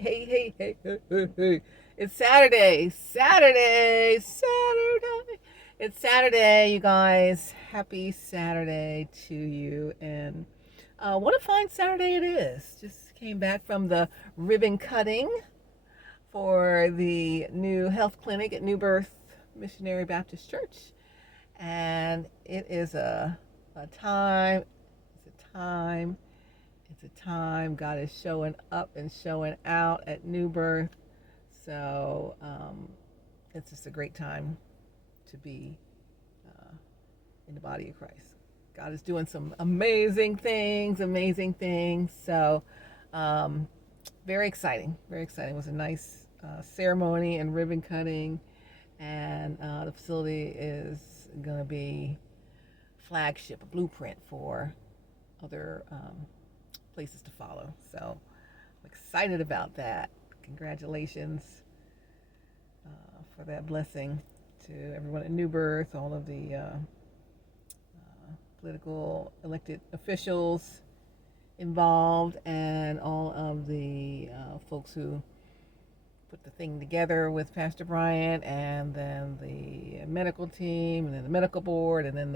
Hey. It's Saturday. It's Saturday, you guys. Happy Saturday to you. And what a fine Saturday it is. Just came back from the ribbon cutting for the new health clinic at New Birth Missionary Baptist Church. And it is a time, it's a time it's a time God is showing up and showing out at New Birth. So it's just a great time to be uh, in the body of Christ. God is doing some amazing things, amazing things. So um, very exciting, very exciting. It was a nice ceremony and ribbon cutting, and the facility is going to be flagship, a blueprint for other places to follow. So I'm excited about that. Congratulations for that blessing to everyone at New Birth, all of the political elected officials involved, and all of the folks who put the thing together with Pastor Bryant, and then the medical team, and then the medical board, and then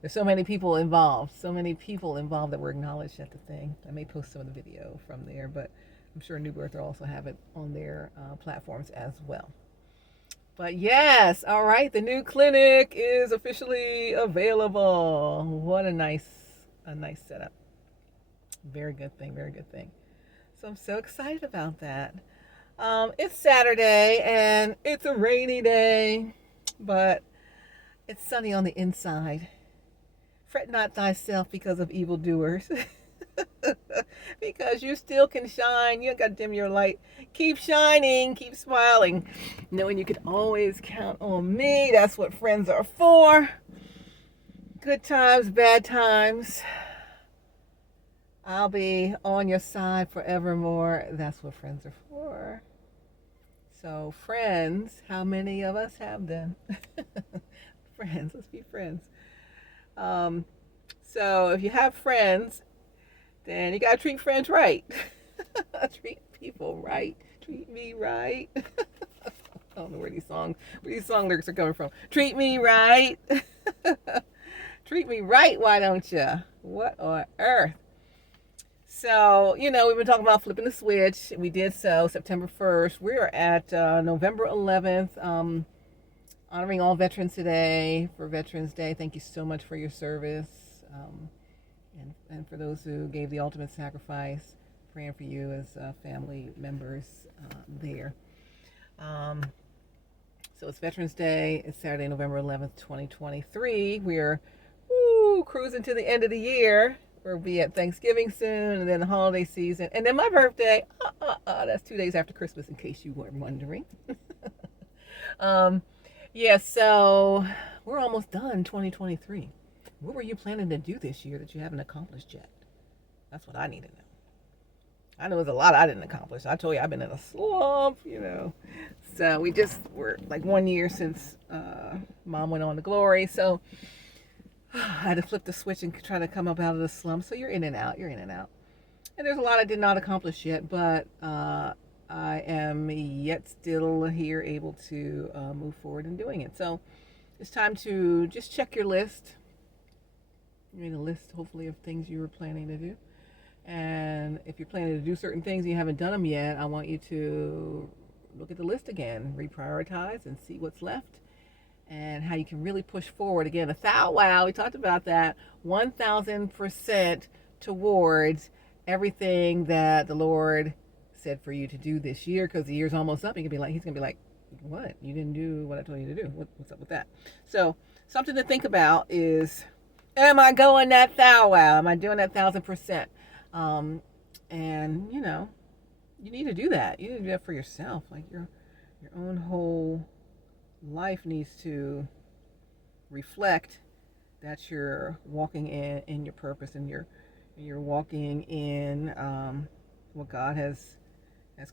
there's so many people involved, that were acknowledged at the thing. I may post some of the video from there, but I'm sure New Birth will also have it on their platforms as well. But yes, all right, the new clinic is officially available. What a nice setup. Very good thing, very good thing. So I'm so excited about that. It's Saturday and it's a rainy day, but it's sunny on the inside. Fret not thyself because of evildoers. Because you still can shine. You ain't got to dim your light. Keep shining, keep smiling, knowing you can always count on me. That's what friends are for. Good times, bad times. I'll be on your side forevermore. That's what friends are for. So, friends, how many of us have them? Friends, let's be friends. So, if you have friends, then you gotta treat friends right. Treat people right. Treat me right. I don't know where these song lyrics are coming from. Treat me right. Treat me right, why don't you? What on earth? So, we've been talking about flipping the switch. We did so September 1st. We are at November 11th, honoring all veterans today for Veterans Day. Thank you so much for your service. And for those who gave the ultimate sacrifice, praying for you as family members there. So it's Veterans Day. It's Saturday, November 11th, 2023. We're cruising to the end of the year. We'll be at Thanksgiving soon, and then the holiday season, and then my birthday. That's 2 days after Christmas, in case you weren't wondering. Yeah, so we're almost done 2023. What were you planning to do this year that you haven't accomplished yet? That's what I need to know. I know there's a lot I didn't accomplish. I told you I've been in a slump, So we're like 1 year since Mom went on to glory. So I had to flip the switch and try to come up out of the slump. So you're in and out. And there's a lot I did not accomplish yet, but I am yet still here able to move forward in doing it. So it's time to just check your list. You made a list, hopefully, of things you were planning to do. And if you're planning to do certain things and you haven't done them yet, I want you to look at the list again, reprioritize, and see what's left and how you can really push forward. Again, wow, we talked about that, 1,000% towards everything that the Lord said for you to do this year, because the year's almost up. He's going to be like, what? You didn't do what I told you to do. What's up with that? So something to think about is, am I going that wow? Am I doing that 1,000%? And you need to do that. You need to do that for yourself. Like your own whole life needs to reflect that you're walking in your purpose, and you're walking in what God has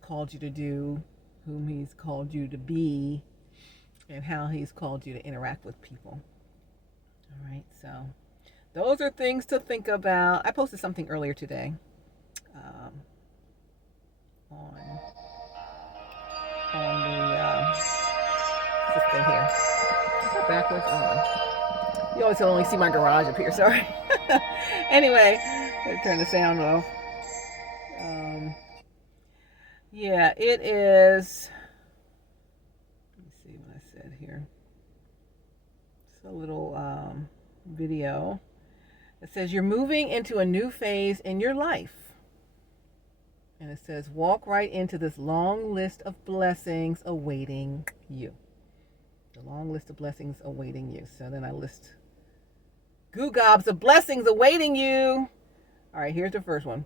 called you to do, whom He's called you to be, and how He's called you to interact with people. All right, so those are things to think about. I posted something earlier today on it backwards. You always can only see my garage up here. Sorry. Anyway, I'm turn the sound off. Yeah, it is. Let me see what I said here. It's a little video. It says you're moving into a new phase in your life. And it says walk right into this long list of blessings awaiting you. The long list of blessings awaiting you. So then I list goo gobs of blessings awaiting you. All right, here's the first one.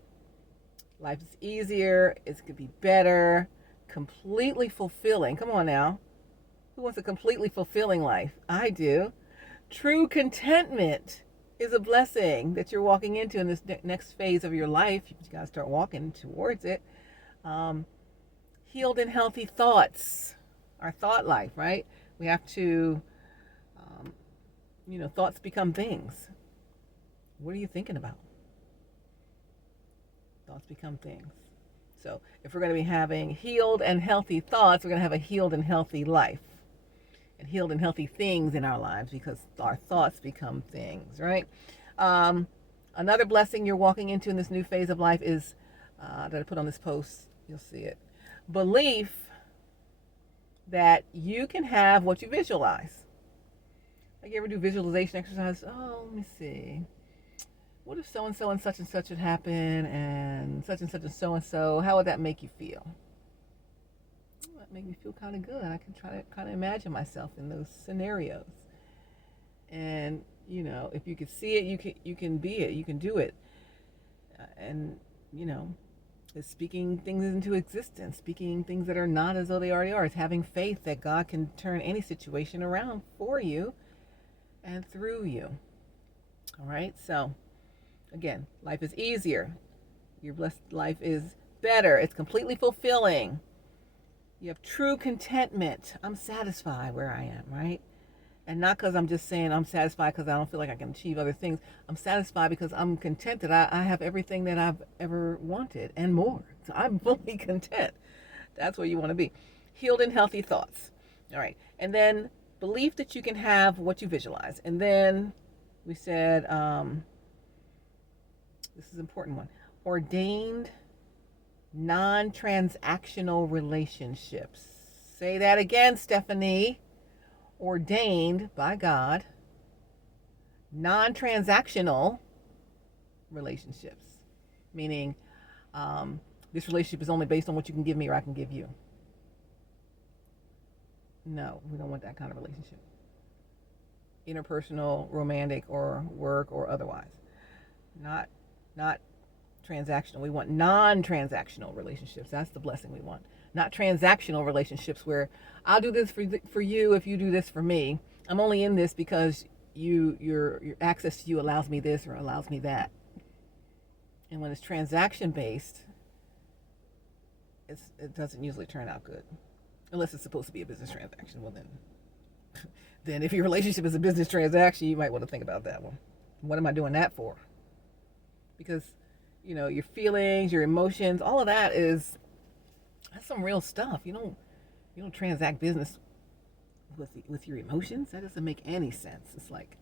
Life is easier. It's going to be better. Completely fulfilling. Come on now. Who wants a completely fulfilling life? I do. True contentment is a blessing that you're walking into in this next phase of your life. You got to start walking towards it. Healed and healthy thoughts. Our thought life, right? We have to, thoughts become things. What are you thinking about? Thoughts become things. So if we're going to be having healed and healthy thoughts, we're going to have a healed and healthy life. And healed and healthy things in our lives because our thoughts become things, right? Another blessing you're walking into in this new phase of life is, that I put on this post, you'll see it. Belief that you can have what you visualize. Like you ever do visualization exercise? Oh, let me see. What if so-and-so and such had happen and such and so-and-so? How would that make you feel? That make me feel kind of good. I can try to kind of imagine myself in those scenarios. And, if you could see it, you can be it. You can do it. It's speaking things into existence, speaking things that are not as though they already are. It's having faith that God can turn any situation around for you and through you. All right? So, again, life is easier. Your blessed life is better. It's completely fulfilling. You have true contentment. I'm satisfied where I am, right? And not because I'm just saying I'm satisfied because I don't feel like I can achieve other things. I'm satisfied because I'm content that I have everything that I've ever wanted and more. So I'm fully content. That's where you want to be. Healed and healthy thoughts. All right. And then belief that you can have what you visualize. And then we said, this is an important one, ordained non-transactional relationships. Say that again, Stephanie. Ordained by God, non-transactional relationships. Meaning, this relationship is only based on what you can give me or I can give you. No, we don't want that kind of relationship. Interpersonal, romantic, or work, or otherwise. Not transactional. We want non-transactional relationships. That's the blessing we want. Not transactional relationships where I'll do this for you if you do this for me. I'm only in this because your access to you allows me this or allows me that. And when it's transaction based, it doesn't usually turn out good, unless it's supposed to be a business transaction. Well, then if your relationship is a business transaction, you might want to think about that one. What am I doing that for? Because your feelings, your emotions, all of that that's some real stuff. You don't transact business with your emotions. That doesn't make any sense. It's like,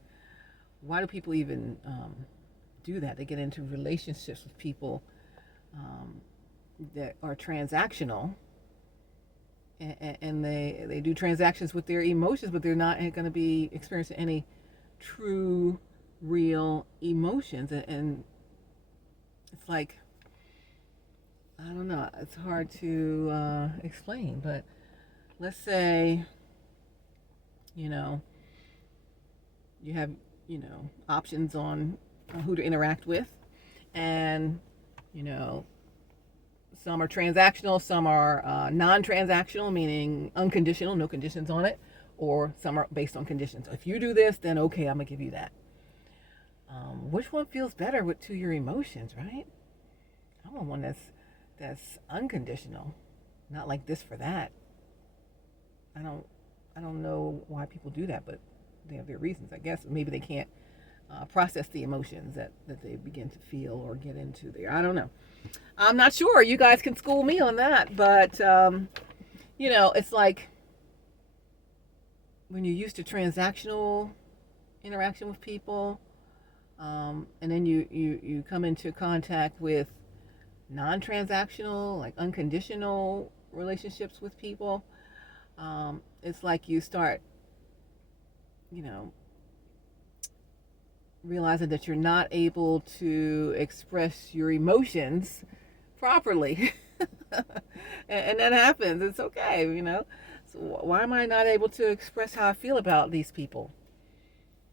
why do people even do that? They get into relationships with people that are transactional, and they do transactions with their emotions, but they're not going to be experiencing any true, real emotions. And it's like, I don't know. It's hard to explain, but let's say, you have, options on who to interact with, and, some are transactional, some are non-transactional, meaning unconditional, no conditions on it, or some are based on conditions. So if you do this, then okay, I'm gonna give you that. Which one feels better to your emotions, right? I want one that's unconditional, not like this for that. I don't know why people do that, but they have their reasons. I guess maybe they can't process the emotions that they begin to feel or get into there. I don't know. I'm not sure. You guys can school me on that, but it's like, when you're used to transactional interaction with people, and then you come into contact with non-transactional, like unconditional relationships with people, it's like you start, you know, realizing that you're not able to express your emotions properly. And that happens. It's okay, you know. So why am I not able to express how I feel about these people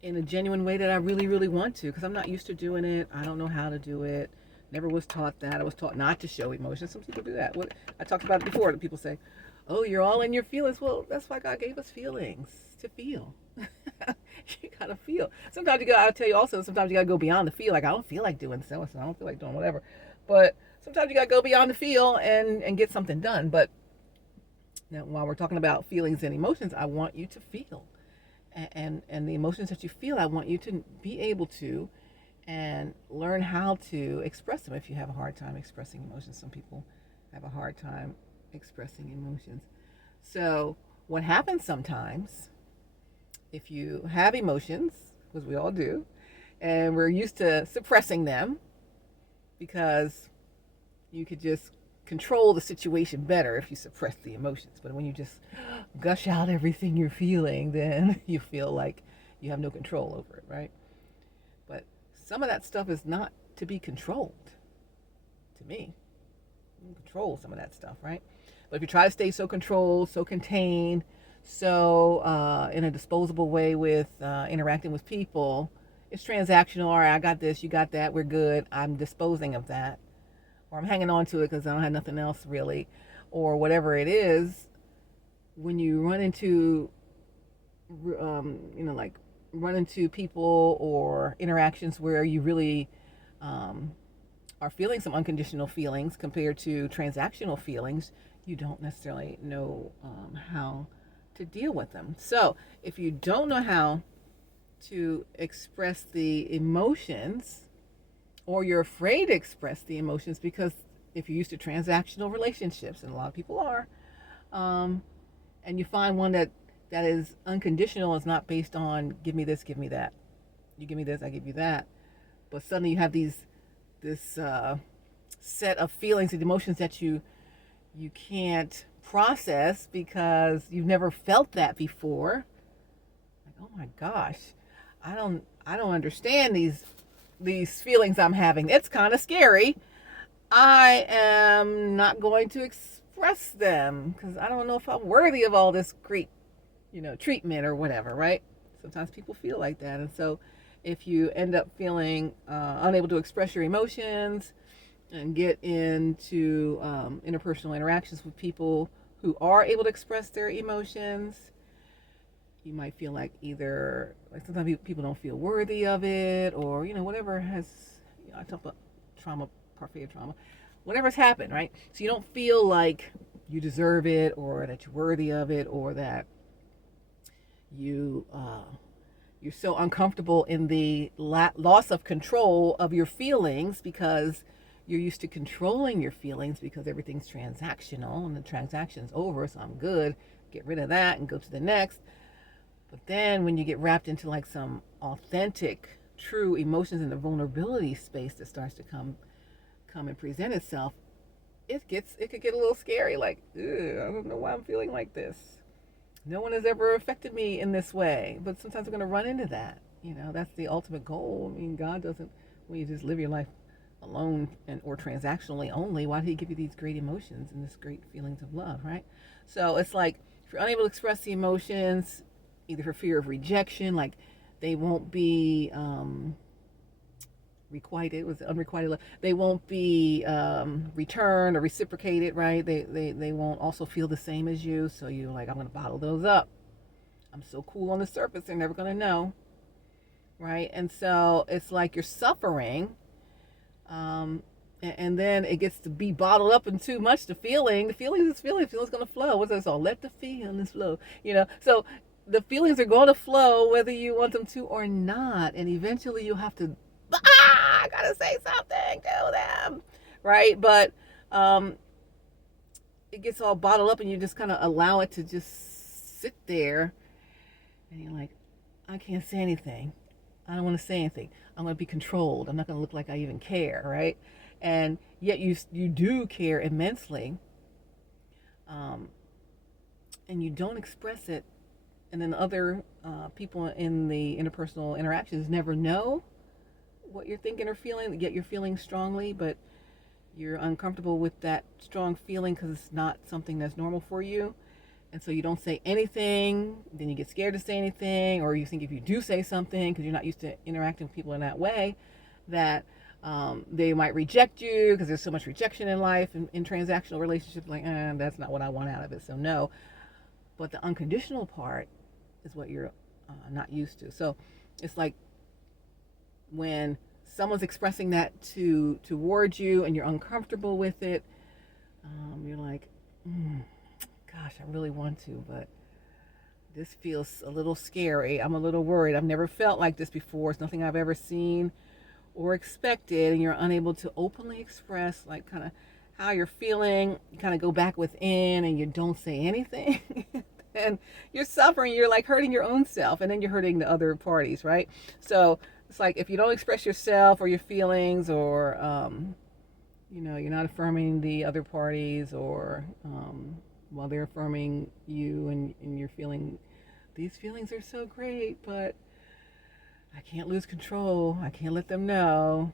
in a genuine way that I really, really want to? Because I'm not used to doing it. I don't know how to do it. Never was taught that. I was taught not to show emotions. Some people do that. What I talked about it before. That people say, "Oh, you're all in your feelings." Well, that's why God gave us feelings to feel. You gotta feel. Sometimes you gotta. I'll tell you also. Sometimes you gotta go beyond the feel. Like I don't feel like doing so. I don't feel like doing whatever. But sometimes you gotta go beyond the feel and get something done. But now, while we're talking about feelings and emotions, I want you to feel, and the emotions that you feel, I want you to be able to, and learn how to express them. If you have a hard time expressing emotions, some people have a hard time expressing emotions. So what happens sometimes, if you have emotions, because we all do, and we're used to suppressing them because you could just control the situation better if you suppress the emotions. But when you just gush out everything you're feeling, then you feel like you have no control over it, right? But some of that stuff is not to be controlled, to me. You can control some of that stuff, right? But if you try to stay so controlled, so contained, so in a disposable way with interacting with people, it's transactional. All right, I got this, you got that, we're good. I'm disposing of that, or I'm hanging on to it because I don't have nothing else really, or whatever it is. When you run into, like run into people or interactions where you really are feeling some unconditional feelings compared to transactional feelings, you don't necessarily know how to deal with them. So if you don't know how to express the emotions, or you're afraid to express the emotions because if you're used to transactional relationships, and a lot of people are, and you find one that is unconditional, is not based on give me this, give me that, you give me this, I give you that, but suddenly you have this set of feelings and emotions that you can't process because you've never felt that before. Like, oh my gosh, I don't understand these feelings I'm having. It's kind of scary. I am not going to express them because I don't know if I'm worthy of all this great, treatment or whatever, right? Sometimes people feel like that. And so if you end up feeling unable to express your emotions and get into interpersonal interactions with people who are able to express their emotions, you might feel like either, like sometimes people don't feel worthy of it, or whatever has, I talk about trauma, parfait trauma, whatever's happened, right? So you don't feel like you deserve it, or that you're worthy of it, or that you're so uncomfortable in the loss of control of your feelings because you're used to controlling your feelings because everything's transactional and the transaction's over, so I'm good, get rid of that and go to the next. But then when you get wrapped into like some authentic, true emotions in the vulnerability space that starts to come and present itself, it could get a little scary. Like, I don't know why I'm feeling like this. No one has ever affected me in this way. But sometimes we're going to run into that. That's the ultimate goal. I mean, God doesn't, when you just live your life alone or transactionally only, why did he give you these great emotions and this great feelings of love, right? So it's like, if you're unable to express the emotions, either for fear of rejection, like they won't be requited, was it unrequited love? They won't be returned or reciprocated, right? They won't also feel the same as you. So you're like, I'm going to bottle those up. I'm so cool on the surface, they're never going to know, right? And so it's like you're suffering, and then it gets to be bottled up and too much. The feelings going to flow. What's that song? Let the feelings flow. So the feelings are going to flow whether you want them to or not, and eventually you'll have to, I gotta say something to them, right? But it gets all bottled up, and you just kind of allow it to just sit there, And you're like, I can't say anything. I don't want to say anything. I'm going to be controlled. I'm not going to look like I even care, right? And yet you do care immensely, um, and you don't express it, and then other people in the interpersonal interactions never know what you're thinking or feeling. Yet you're feeling strongly, but you're uncomfortable with that strong feeling because it's not something that's normal for you. And so you don't say anything, then you get scared to say anything, or you think if you do say something, because you're not used to interacting with people in that way, that they might reject you because there's so much rejection in life and in transactional relationships, like, that's not what I want out of it, so no. But the unconditional part is what you're not used to. So it's like when someone's expressing that towards you and you're uncomfortable with it, you're like, gosh, I really want to, but this feels a little scary. I'm a little worried. I've never felt like this before. It's nothing I've ever seen or expected. And you're unable to openly express like kind of how you're feeling. You kind of go back within and you don't say anything. And you're suffering. You're like hurting your own self, and then you're hurting the other parties, right? So it's like if you don't express yourself or your feelings, or you're not affirming the other parties, or while they're affirming you, and you're feeling, these feelings are so great, but I can't lose control. I can't let them know.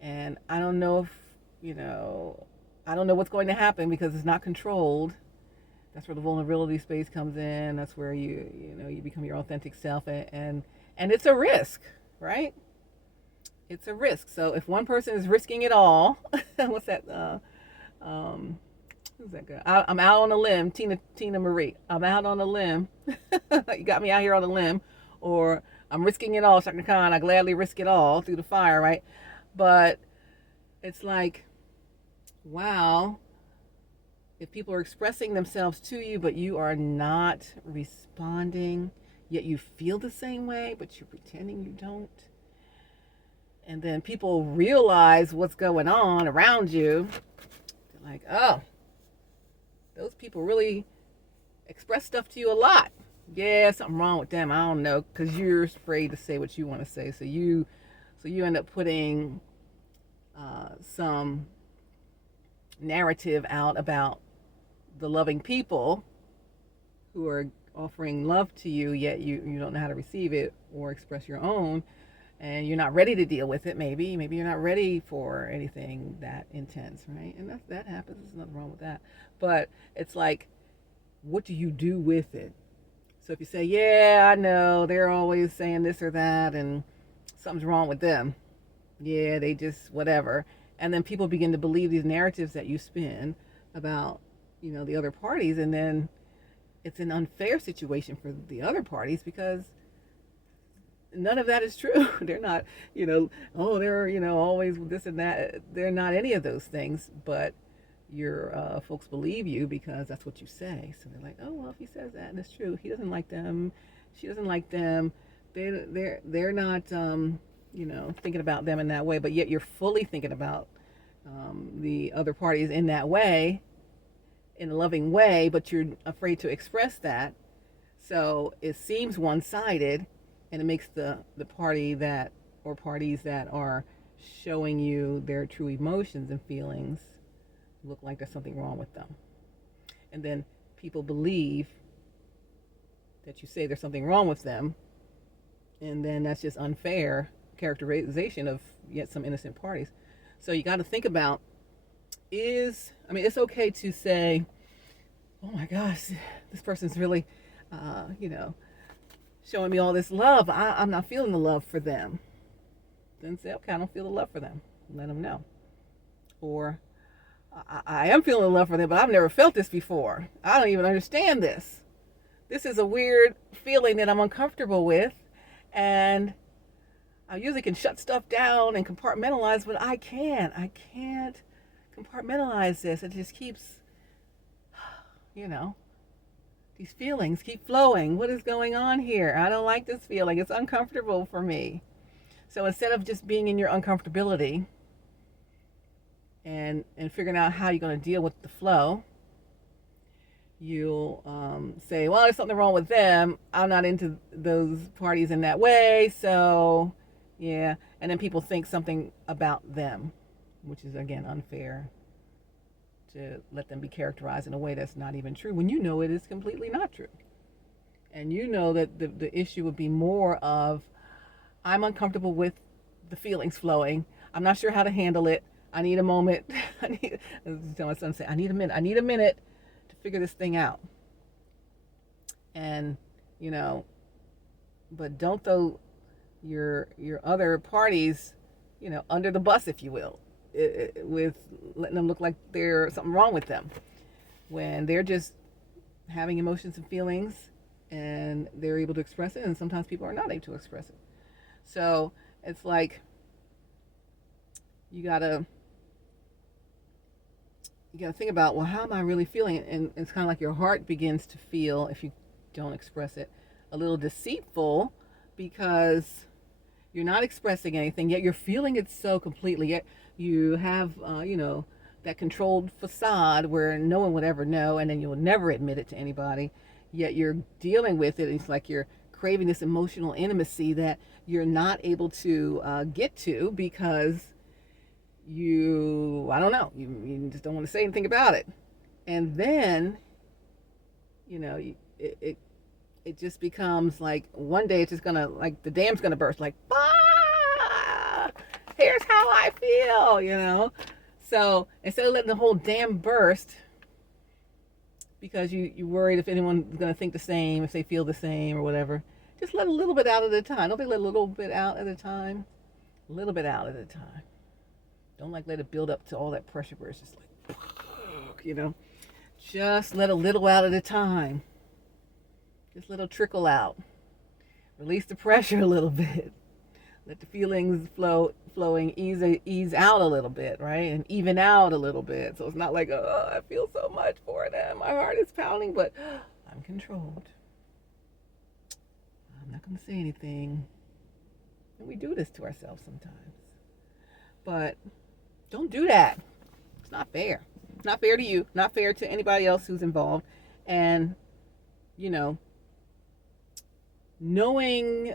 And I don't know if, I don't know what's going to happen because it's not controlled. That's where the vulnerability space comes in. That's where you become your authentic self, and it's a risk, right? It's a risk. So if one person is risking it all, what's that? Who's that girl? I'm out on a limb. Tina Marie. I'm out on a limb. You got me out here on a limb, or I'm risking it all. Shaka Khan. I gladly risk it all through the fire, right? But it's like, wow. If people are expressing themselves to you, but you are not responding, yet you feel the same way, but you're pretending you don't. And then people realize what's going on around you. They're like, oh, those people really express stuff to you a lot. Yeah, something wrong with them. I don't know, because you're afraid to say what you want to say. So you end up putting some narrative out about the loving people who are offering love to you, yet you don't know how to receive it or express your own, and you're not ready to deal with it. Maybe you're not ready for anything that intense, right? And that happens. There's nothing wrong with that. But it's like, what do you do with it? So if you say, yeah, I know they're always saying this or that and something's wrong with them, yeah, they just whatever, and then people begin to believe these narratives that you spin about the other parties, and then it's an unfair situation for the other parties because none of that is true. They're not, oh, they're always this and that. They're not any of those things, but your folks believe you because that's what you say. So they're like, oh, well, if he says that and it's true, he doesn't like them, she doesn't like them, they're not thinking about them in that way, but yet you're fully thinking about the other parties in that way, in a loving way, but you're afraid to express that. So it seems one-sided, and it makes the party that, or parties that are showing you their true emotions and feelings, look like there's something wrong with them. And then people believe that you say there's something wrong with them, and then that's just unfair characterization of yet some innocent parties. So you got to think about, it's okay to say, oh my gosh, this person's really, showing me all this love. I'm not feeling the love for them. Then say, okay, I don't feel the love for them. Let them know. Or, I am feeling the love for them, but I've never felt this before. I don't even understand this. This is a weird feeling that I'm uncomfortable with, and I usually can shut stuff down and compartmentalize, but I can't. I can't compartmentalize this. It just keeps, these feelings keep flowing. What is going on here? I don't like this feeling. It's uncomfortable for me. So instead of just being in your uncomfortability and figuring out how you're going to deal with the flow, You'll say, well, there's something wrong with them. I'm not into those parties in that way. So, yeah. And then people think something about them, which is, again, unfair to let them be characterized in a way that's not even true when you know it is completely not true. And you know that the issue would be more of, I'm uncomfortable with the feelings flowing. I'm not sure how to handle it. I need a moment. I was telling my son, say, I need a minute. I need a minute to figure this thing out. And, you know, but don't throw your other parties, under the bus, if you will, with letting them look like there's something wrong with them when they're just having emotions and feelings and they're able to express it, and sometimes people are not able to express it. So it's like you gotta think about, well, how am I really feeling? And it's kind of like your heart begins to feel, if you don't express it, a little deceitful, because you're not expressing anything, yet you're feeling it so completely. Yet you have, that controlled facade where no one would ever know, and then you'll never admit it to anybody. Yet you're dealing with it. It's like you're craving this emotional intimacy that you're not able to get to because I don't know, you just don't want to say anything about it. And then, it just becomes like one day it's just gonna, like, the dam's gonna burst, like, ah, here's how I feel. So instead of letting the whole dam burst because you're worried if anyone's gonna think the same, if they feel the same or whatever, just let a little bit out at a time. Don't they let a little bit out at a time? A little bit out at a time. Don't let it build up to all that pressure where it's just like, just let a little out at a time. Just let it trickle out. Release the pressure a little bit. Let the feelings flowing ease out a little bit, right? And even out a little bit. So it's not like, oh, I feel so much for them. My heart is pounding, but I'm controlled. I'm not going to say anything. And we do this to ourselves sometimes. But don't do that. It's not fair. It's not fair to you. Not fair to anybody else who's involved. And, knowing,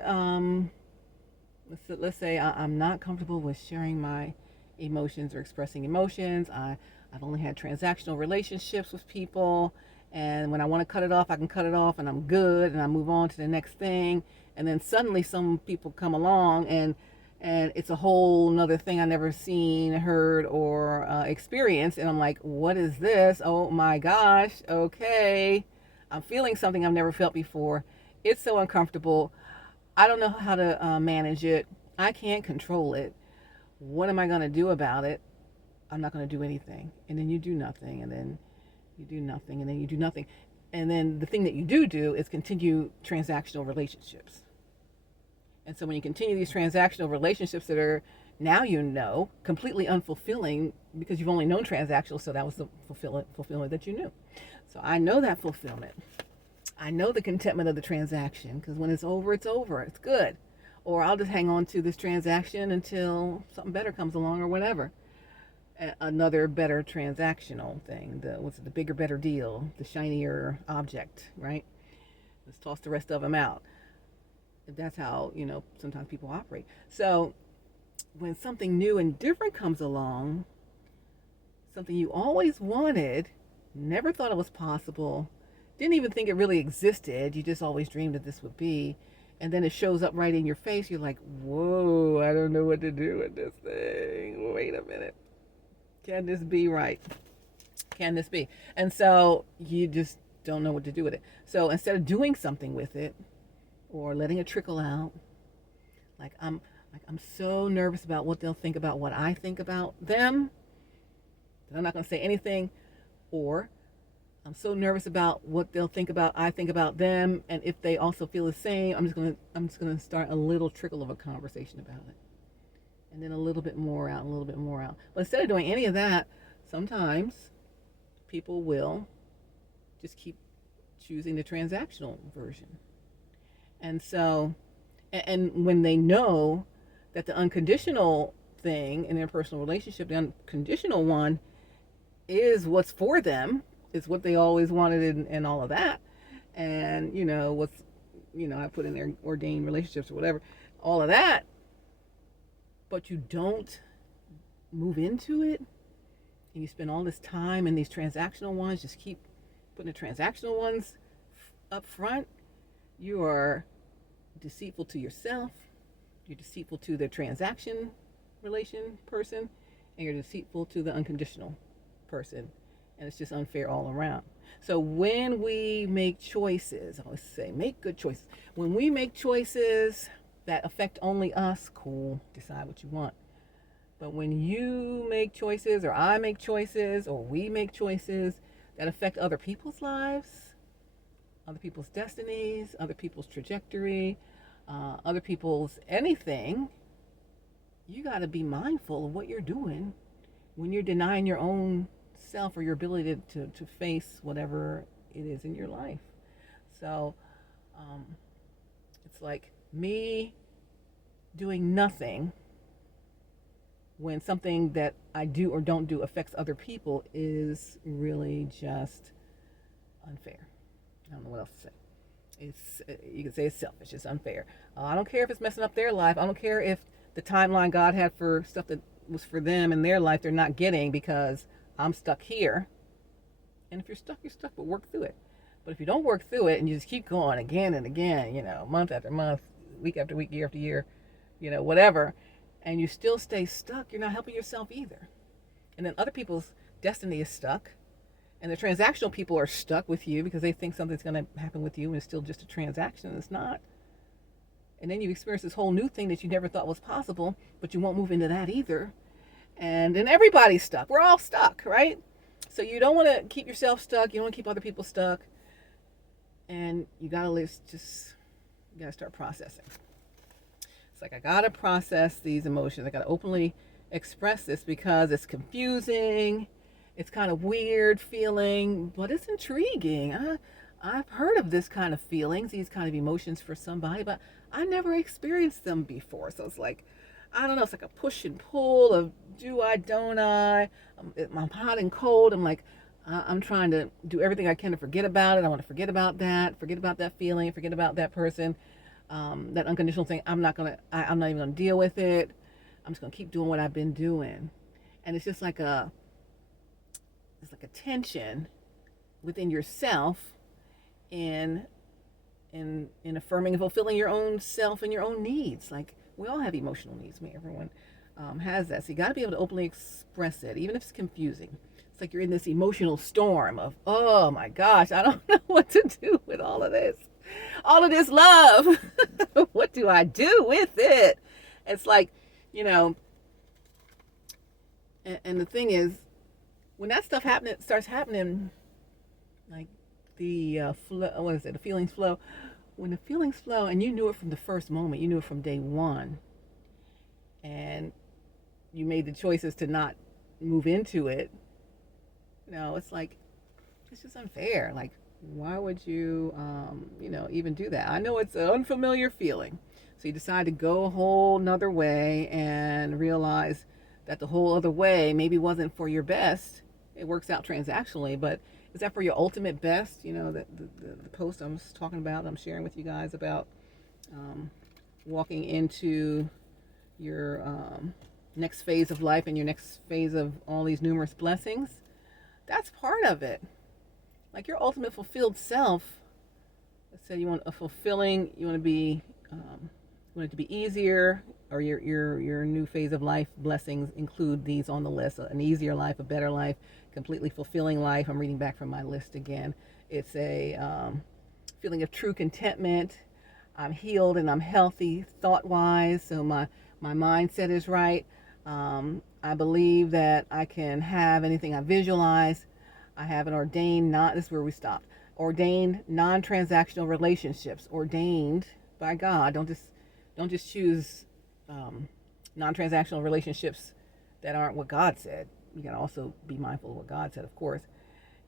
let's say I'm not comfortable with sharing my emotions or expressing emotions. I've only had transactional relationships with people. And when I want to cut it off, I can cut it off and I'm good and I move on to the next thing. And then suddenly some people come along and it's a whole nother thing I never seen, heard, or experienced. And I'm like, what is this? Oh my gosh. Okay. I'm feeling something I've never felt before. It's so uncomfortable. I don't know how to manage it. I can't control it. What am I going to do about it? I'm not going to do anything. And then you do nothing. And then you do nothing. And then you do nothing. And then the thing that you do is continue transactional relationships. And so when you continue these transactional relationships that are now, completely unfulfilling because you've only known transactional, so that was the fulfillment that you knew. So I know that fulfillment. I know the contentment of the transaction because when it's over, it's over. It's good. Or I'll just hang on to this transaction until something better comes along or whatever. Another better transactional thing. The bigger, better deal, the shinier object, right? Let's toss the rest of them out. That's how, sometimes people operate. So when something new and different comes along, something you always wanted, never thought it was possible, didn't even think it really existed, you just always dreamed that this would be, and then it shows up right in your face, you're like, whoa, I don't know what to do with this thing. Wait a minute. Can this be right? Can this be? And so you just don't know what to do with it. So instead of doing something with it, or letting it trickle out, I'm so nervous about what they'll think about what I think about them that I'm not going to say anything, or I'm so nervous about what they'll think about I think about them, and if they also feel the same, I'm just gonna start a little trickle of a conversation about it, and then a little bit more out, a little bit more out. But instead of doing any of that, sometimes people will just keep choosing the transactional version. And so, and when they know that the unconditional thing in their personal relationship, the unconditional one, is what's for them, it's what they always wanted and all of that. And, what's, I put in there ordained relationships or whatever, all of that. But you don't move into it, and you spend all this time in these transactional ones, just keep putting the transactional ones up front. You are deceitful to yourself, you're deceitful to the transaction relation person, and you're deceitful to the unconditional person. And it's just unfair all around. So when we make choices, I always say, make good choices. When we make choices that affect only us, cool, decide what you want. But when you make choices, or I make choices, or we make choices that affect other people's lives, other people's destinies, other people's trajectory, other people's anything, you got to be mindful of what you're doing when you're denying your own self or your ability to face whatever it is in your life. So it's like me doing nothing when something that I do or don't do affects other people is really just unfair. I don't know what else to say. You can say it's selfish. It's unfair. I don't care if it's messing up their life. I don't care if the timeline God had for stuff that was for them in their life they're not getting because I'm stuck here. And if you're stuck, you're stuck, but work through it. But if you don't work through it and you just keep going again and again, month after month, week after week, year after year, whatever, and you still stay stuck, you're not helping yourself either. And then other people's destiny is stuck. And the transactional people are stuck with you because they think something's going to happen with you and it's still just a transaction and it's not. And then you experience this whole new thing that you never thought was possible, but you won't move into that either. And then everybody's stuck. We're all stuck, right? So you don't want to keep yourself stuck. You don't want to keep other people stuck. And you got to start processing. It's like, I got to process these emotions. I got to openly express this because it's confusing. It's kind of weird feeling, but it's intriguing. I've heard of this kind of feelings, these kind of emotions for somebody, but I never experienced them before. So it's like, I don't know, it's like a push and pull of do I, don't I? I'm hot and cold. I'm like, I'm trying to do everything I can to forget about it. I want to forget about that feeling, forget about that person, that unconditional thing. I'm not even gonna deal with it. I'm just gonna keep doing what I've been doing. And it's just like it's like a tension within yourself in affirming and fulfilling your own self and your own needs. Like, we all have emotional needs. Everyone has that. So you got to be able to openly express it, even if it's confusing. It's like you're in this emotional storm of, oh my gosh, I don't know what to do with all of this love. What do I do with it? It's like, and the thing is, when that stuff starts happening, like the the feelings flow. When the feelings flow, and you knew it from the first moment, you knew it from day one, and you made the choices to not move into it, it's like, it's just unfair. Like, why would you, even do that? I know it's an unfamiliar feeling. So you decide to go a whole nother way and realize that the whole other way maybe wasn't for your best. It works out transactionally, but is that for your ultimate best? The post I'm talking about, I'm sharing with you guys about walking into your next phase of life and your next phase of all these numerous blessings. That's part of it. Like, your ultimate fulfilled self. Let's say you want you want to be, want it to be easier, or your new phase of life blessings include these on the list: an easier life, a better life, completely fulfilling life. I'm reading back from my list again. It's a feeling of true contentment. I'm healed and I'm healthy thought-wise, so my mindset is right. I believe that I can have anything I visualize. I have an ordained, this is where we stopped. Ordained non-transactional relationships. Ordained by God. Don't just choose non-transactional relationships that aren't what God said. You gotta also be mindful of what God said, of course.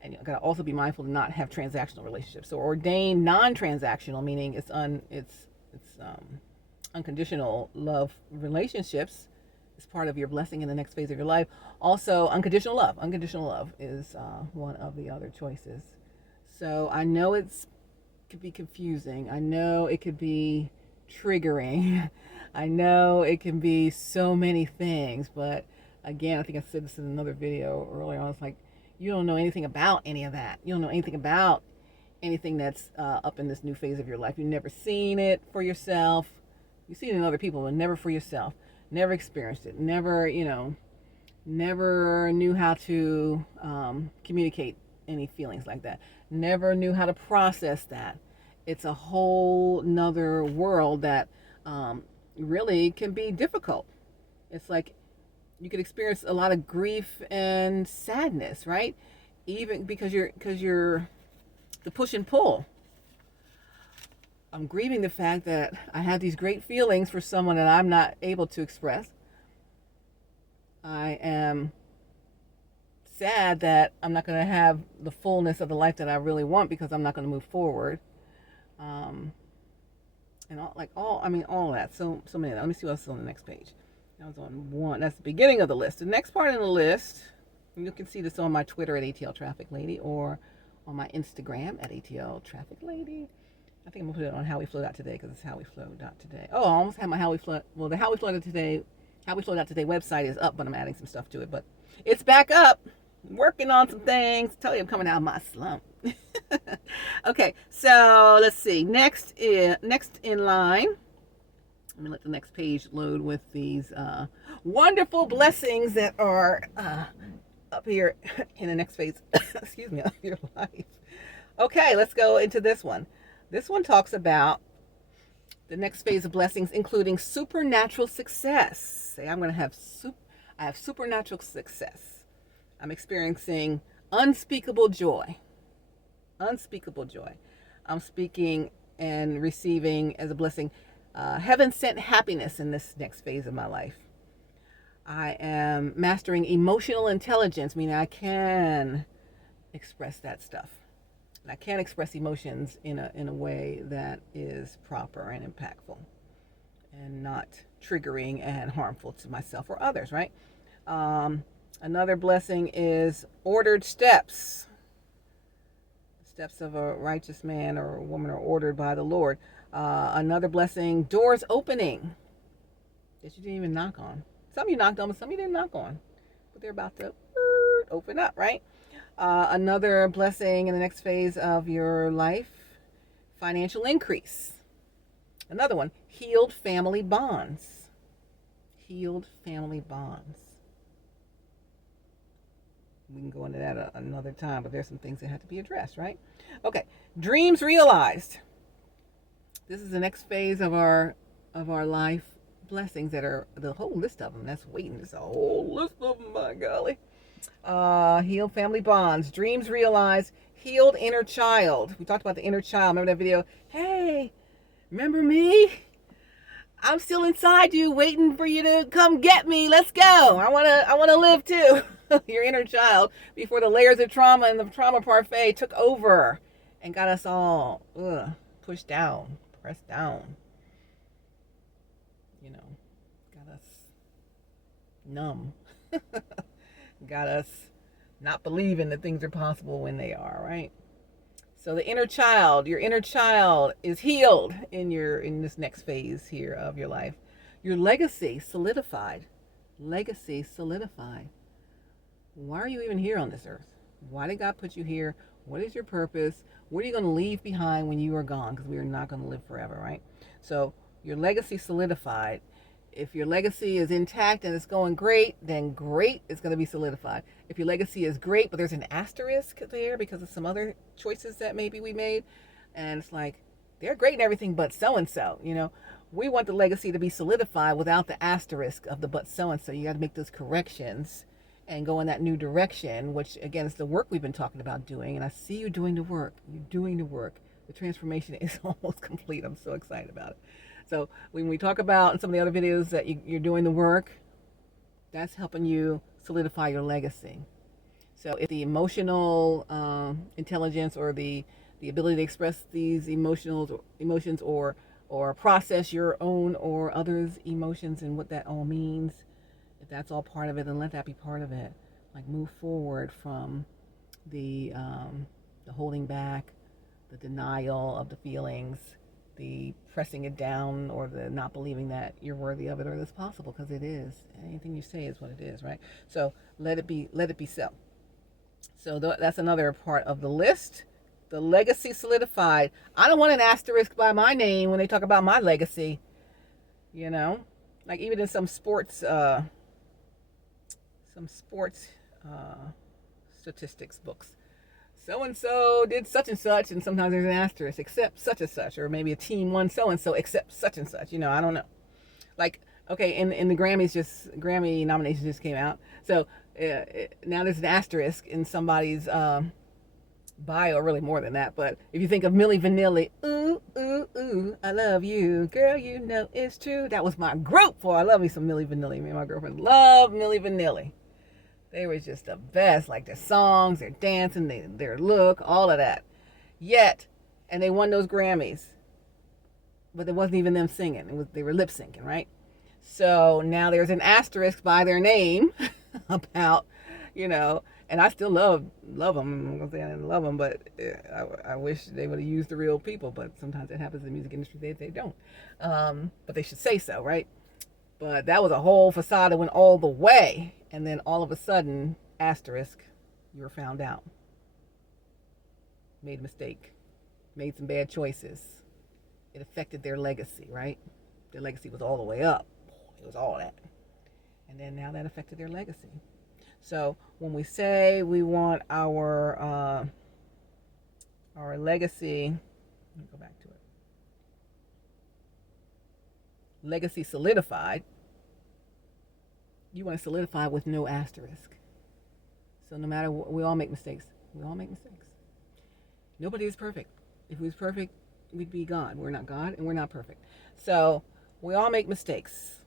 And you gotta also be mindful to not have transactional relationships. So ordained non-transactional, meaning it's unconditional love relationships, is part of your blessing in the next phase of your life. Also, unconditional love. Unconditional love is one of the other choices. So I know it could be confusing. I know it could be triggering. I know it can be so many things, but again, I think I said this in another video earlier on. It's like, you don't know anything about any of that. You don't know anything about anything that's up in this new phase of your life. You've never seen it for yourself. You've seen it in other people, but never for yourself. Never experienced it. Never, never knew how to communicate any feelings like that. Never knew how to process that. It's a whole nother world that really can be difficult. It's like you could experience a lot of grief and sadness, right? Even because you're the push and pull. I'm grieving the fact that I have these great feelings for someone that I'm not able to express. I am sad that I'm not going to have the fullness of the life that I really want because I'm not going to move forward. And all of that. So many. Let me see what's on the next page. That was on one. That's the beginning of the list. The next part in the list, you can see this on my Twitter at ATL Traffic Lady or on my Instagram at ATL Traffic Lady. I think I'm gonna put it on howweflow.today because it's howweflow.today. Oh, I almost have my howweflow. Well, the howweflow.today website is up, but I'm adding some stuff to it. But it's back up. Working on some things. I tell you, I'm coming out of my slump. Okay, so let's see. Next in line. Let me let the next page load with these wonderful blessings that are up here in the next phase. Excuse me, of your life. Okay, let's go into this one. This one talks about the next phase of blessings, including supernatural success. Say, I have supernatural success. I'm experiencing unspeakable joy. Unspeakable joy. I'm speaking and receiving as a blessing heaven sent happiness in this next phase of my life. I am mastering emotional intelligence, meaning I can express that stuff. And I can express emotions in a way that is proper and impactful and not triggering and harmful to myself or others, right? Another blessing is ordered steps. Steps of a righteous man or a woman are ordered by the Lord. Another blessing, doors opening that you didn't even knock on. Some you knocked on, but some you didn't knock on. But they're about to open up, right? Another blessing in the next phase of your life, financial increase. Another one, healed family bonds. Healed family bonds. We can go into that another time, but there's some things that have to be addressed, right? Okay, dreams realized. This is the next phase of our life blessings that are the whole list of them. That's waiting. There's a whole list of them, my golly. Healed family bonds, dreams realized, healed inner child. We talked about the inner child. Remember that video? Hey, remember me? I'm still inside you, waiting for you to come get me. Let's go. I wanna live too. Your inner child, before the layers of trauma and the trauma parfait took over and got us all pushed down, pressed down. Got us numb. Got us not believing that things are possible when they are, right? So the inner child, your inner child is healed in this next phase here of your life. Your legacy solidified. Legacy solidified. Why are you even here on this earth? Why did God put you here? What is your purpose? What are you going to leave behind when you are gone? Because we are not going to live forever, right? So your legacy solidified. If your legacy is intact and it's going great, then great, it's going to be solidified. If your legacy is great, but there's an asterisk there because of some other choices that maybe we made, and it's like, they're great and everything, but so-and-so, we want the legacy to be solidified without the asterisk of the but so-and-so. You got to make those corrections and go in that new direction, which again is the work we've been talking about doing. And I see you doing the work. You're doing the work. The transformation is almost complete. I'm so excited about it. So when we talk about in some of the other videos that you're doing the work, that's helping you solidify your legacy. So if the emotional intelligence or the ability to express these emotions or process your own or others' emotions and what that all means, that's all part of it, then let that be part of it. Like move forward from the holding back, the denial of the feelings, the pressing it down, or the not believing that you're worthy of it or it's possible, because it is. Anything you say is what it is, right? So let it be. Let it be so. So that's another part of the list. The legacy solidified. I don't want an asterisk by my name when they talk about my legacy. You know, like even in some sports statistics books. So and so did such and such, and sometimes there's an asterisk, except such and such, or maybe a team won so and so, except such and such. I don't know. Like, okay, in the Grammy nominations just came out, so now there's an asterisk in somebody's bio, really more than that. But if you think of Milli Vanilli, ooh, ooh, ooh, I love you, girl, you know it's true. That was my group. Boy, I love me some Milli Vanilli. Me and my girlfriend love Milli Vanilli. They were just the best, like their songs, their dancing, their look, all of that. Yet, and they won those Grammys, but it wasn't even them singing. They were lip syncing, right? So now there's an asterisk by their name about, and I still love them. I'm gonna say I didn't love them, but I wish they would have used the real people. But sometimes it happens in the music industry, they don't. But they should say so, right? But that was a whole facade that went all the way. And then all of a sudden, asterisk, you were found out. Made a mistake. Made some bad choices. It affected their legacy, right? Their legacy was all the way up. It was all that. And then now that affected their legacy. So when we say we want our legacy, let me go back to it. Legacy solidified. You want to solidify with no asterisk. So no matter what, we all make mistakes. We all make mistakes. Nobody is perfect. If we was perfect, we'd be God. We're not God, and we're not perfect. So we all make mistakes.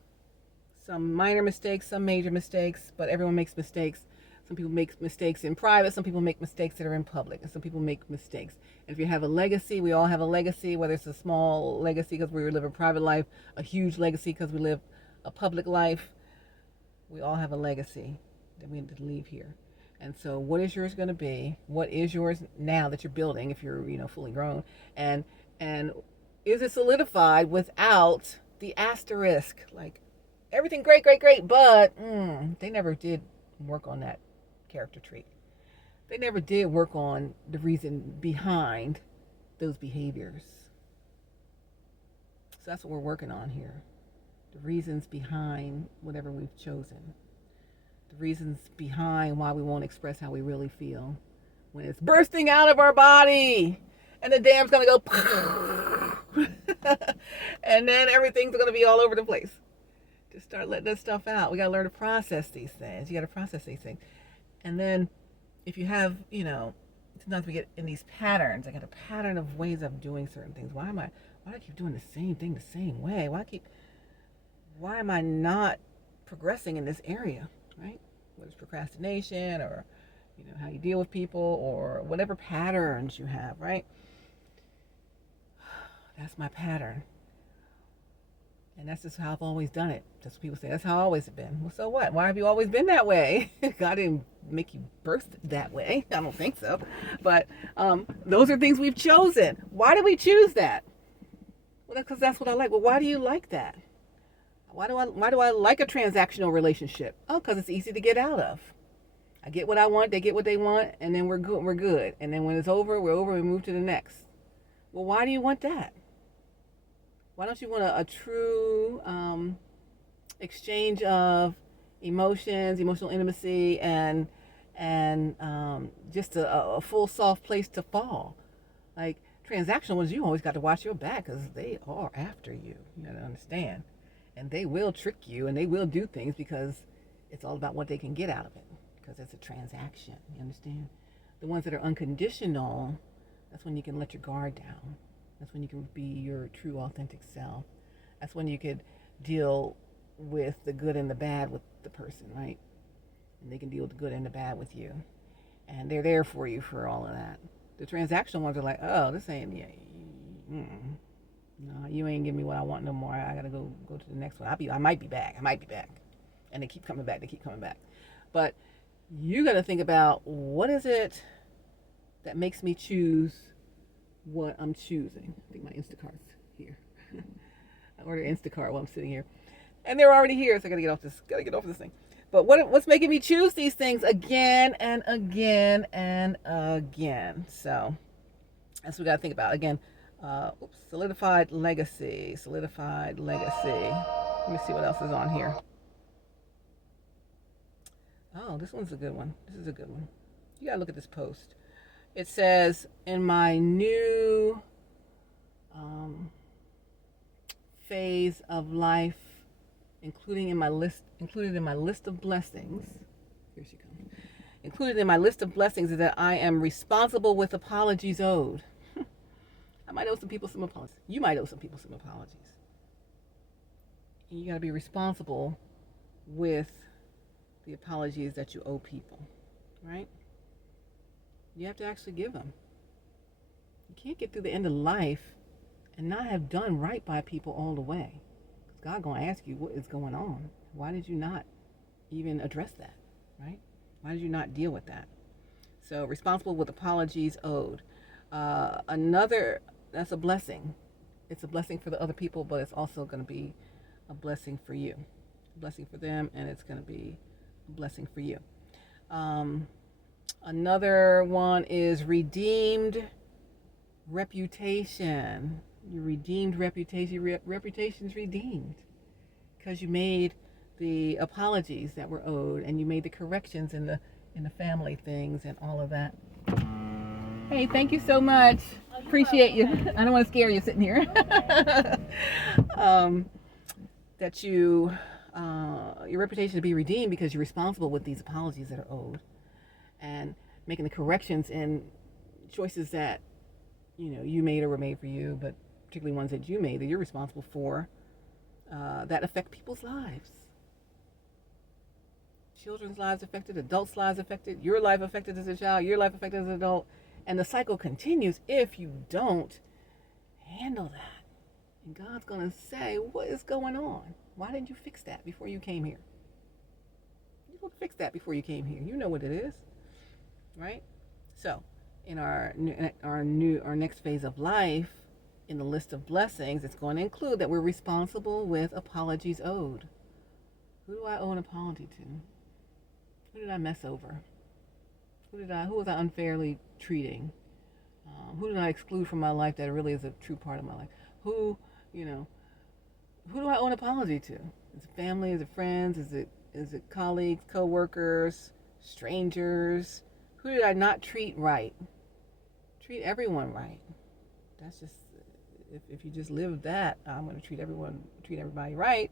Some minor mistakes, some major mistakes, but everyone makes mistakes. Some people make mistakes in private. Some people make mistakes that are in public. And some people make mistakes. And if you have a legacy, we all have a legacy, whether it's a small legacy because we live a private life, a huge legacy because we live a public life. We all have a legacy that we need to leave here. And so what is yours going to be? What is yours now that you're building, if you're, fully grown? And is it solidified without the asterisk? Like, everything great, great, great, but they never did work on that character trait. They never did work on the reason behind those behaviors. So that's what we're working on here. The reasons behind whatever we've chosen. The reasons behind why we won't express how we really feel when it's bursting out of our body and the dam's gonna go and then everything's gonna be all over the place. Just start letting this stuff out. We gotta learn to process these things. You gotta process these things. And then if you have, sometimes we get in these patterns. I got a pattern of ways of doing certain things. Why do I keep doing the same thing the same way? Why am I not progressing in this area, right? Whether it's procrastination or, how you deal with people or whatever patterns you have, right? That's my pattern. And that's just how I've always done it. That's what people say. That's how I always have been. Well, so what? Why have you always been that way? God didn't make you birth that way. I don't think so. But those are things we've chosen. Why do we choose that? Well, because that's what I like. Well, why do you like that? Why do I like a transactional relationship? Oh, because it's easy to get out of. I get what I want, they get what they want, and then we're good. And then when it's over, we're over, we move to the next. Well, why do you want that? Why don't you want a true exchange of emotions, emotional intimacy, and just a full soft place to fall? Like transactional ones, you always got to watch your back because they are after you. You got to understand. And they will trick you and they will do things because it's all about what they can get out of it, because it's a transaction. You understand? The ones that are unconditional, that's when you can let your guard down. That's when you can be your true, authentic self. That's when you could deal with the good and the bad with the person, right? And they can deal with the good and the bad with you. And they're there for you for all of that. The transactional ones are like, oh, this ain't, no, you ain't giving me what I want no more. I gotta go to the next one. I might be back. and they keep coming back. They keep coming back. But you got to think about, what is it that makes me choose what I'm choosing. I think my Instacart's here. I ordered Instacart while I'm sitting here, and they're already here, so I gotta get off this. Gotta get off this thing. But what's making me choose these things again and again and again? So that's what we gotta think about. Again, solidified legacy. Solidified legacy. Let me see what else is on here. Oh, this one's a good one. This is a good one. You gotta look at this post. It says, in my new phase of life, included in my list of blessings. Here she comes. Included in my list of blessings is that I am responsible with apologies owed. I might owe some people some apologies. You might owe some people some apologies. And you got to be responsible with the apologies that you owe people, right? You have to actually give them. You can't get through the end of life and not have done right by people all the way. God's going to ask you, what is going on? Why did you not even address that, right? Why did you not deal with that? So responsible with apologies owed. That's a blessing. It's a blessing for the other people, but it's also going to be a blessing for you. A blessing for them, and it's going to be a blessing for you. Another one is redeemed reputation. Your redeemed reputation. Reputation's redeemed because you made the apologies that were owed, and you made the corrections in the family things and all of that. Hey, thank you so much. Appreciate you. I don't want to scare you sitting here. That your reputation to be redeemed because you're responsible with these apologies that are owed, and making the corrections in choices that you made or were made for you, but particularly ones that you made that you're responsible for, that affect people's lives. Children's lives affected, adults' lives affected, your life affected as a child, your life affected as an adult, and the cycle continues if you don't handle that. And God's going to say, what is going on? Why didn't you fix that before you came here? You don't fix that before you came here. You know what it is, right? So, in our next phase of life, in the list of blessings, it's going to include that we're responsible with apologies owed. Who do I owe an apology to? Who did I mess over? Who was I unfairly treating? Who did I exclude from my life that really is a true part of my life? Who do I owe an apology to? Is it family? Is it friends? Is it colleagues, co-workers, strangers? Who did I not treat right? Treat everyone right. That's just, if you just live that, I'm going to treat everybody right.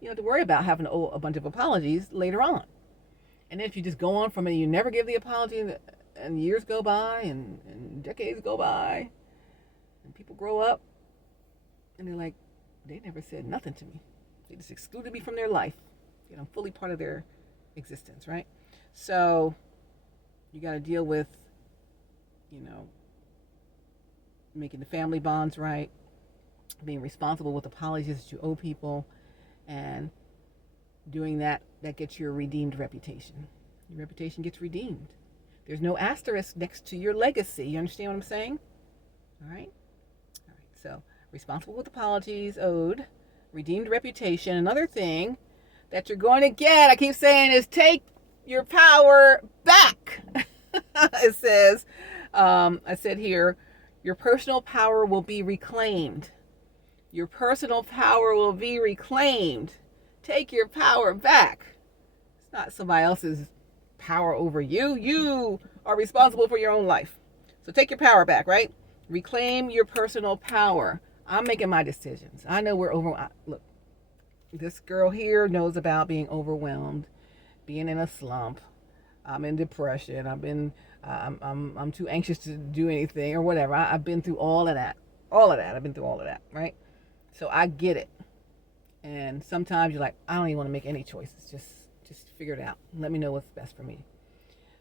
You don't have to worry about having to owe a bunch of apologies later on. And if you just go on from it, you never give the apology, and years go by, and decades go by, and people grow up, and they're like, they never said nothing to me. They just excluded me from their life. I'm fully part of their existence, right? So you got to deal with, making the family bonds right, being responsible with apologies that you owe people, and doing that gets your redeemed reputation. Your reputation gets redeemed. There's no asterisk next to your legacy. You understand what I'm saying? All right. So responsible with apologies owed, redeemed reputation. Another thing that you're going to get, I keep saying, is take your power back. It says, I said here, your personal power will be reclaimed. Your personal power will be reclaimed. Take your power back. It's not somebody else's power over you. You are responsible for your own life. So take your power back, right? Reclaim your personal power. I'm making my decisions. I know look, this girl here knows about being overwhelmed, being in a slump. I'm in depression. I'm too anxious to do anything or whatever. I've been through all of that. I've been through all of that, right? So I get it. And sometimes you're like, I don't even want to make any choices. Just figure it out. Let me know what's best for me.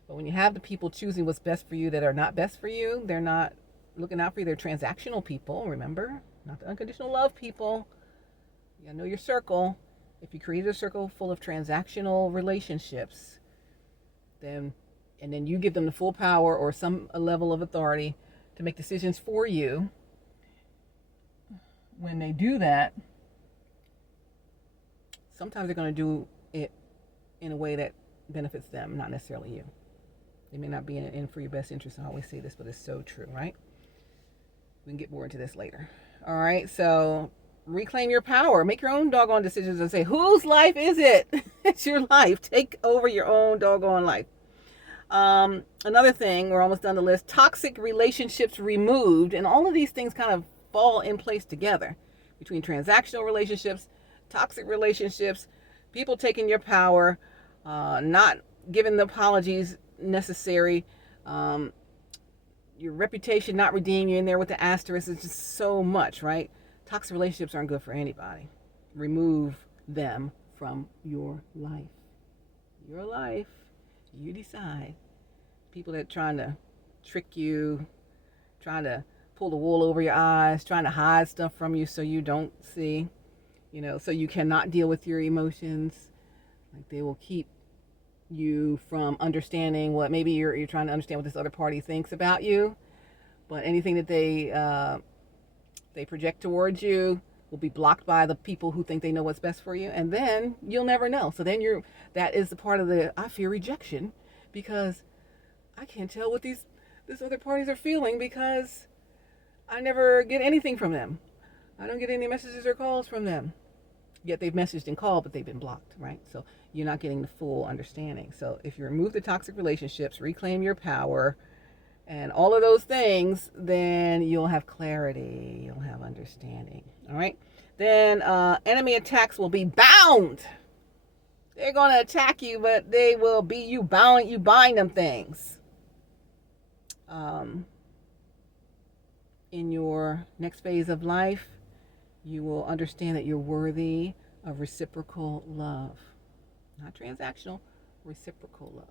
But when you have the people choosing what's best for you that are not best for you, they're not looking out for you. They're transactional people, remember? Not the unconditional love people. You gotta know your circle. If you create a circle full of transactional relationships, then and then you give them the full power or some level of authority to make decisions for you, when they do that, sometimes they're going to do it in a way that benefits them, not necessarily you. They may not be in for your best interest. I always say this, but it's so true, right? We can get more into this later. All right, so reclaim your power. Make your own doggone decisions and say, whose life is it? It's your life. Take over your own doggone life. Another thing, we're almost done the list, toxic relationships removed. And all of these things kind of fall in place together. Between transactional relationships, toxic relationships, people taking your power, not giving the apologies necessary, your reputation not redeeming you in there with the asterisk. It's just so much, right? Toxic relationships aren't good for anybody. Remove them from your life. Your life. You decide. People that are trying to trick you, trying to pull the wool over your eyes, trying to hide stuff from you so you don't see, so you cannot deal with your emotions. Like, they will keep you from understanding what maybe you're trying to understand what this other party thinks about you, but anything that they project towards you will be blocked by the people who think they know what's best for you, and then you'll never know. So then that is the part of I fear rejection, because I can't tell what these other parties are feeling, because I never get anything from them. I don't get any messages or calls from them. Yet they've messaged and called, but they've been blocked, right? So you're not getting the full understanding. So if you remove the toxic relationships, reclaim your power, and all of those things, then you'll have clarity, you'll have understanding. All right. Then enemy attacks will be bound. They're going to attack you, but they will be you bound. You bind them things. In your next phase of life, you will understand that you're worthy of reciprocal love. Not transactional, reciprocal love.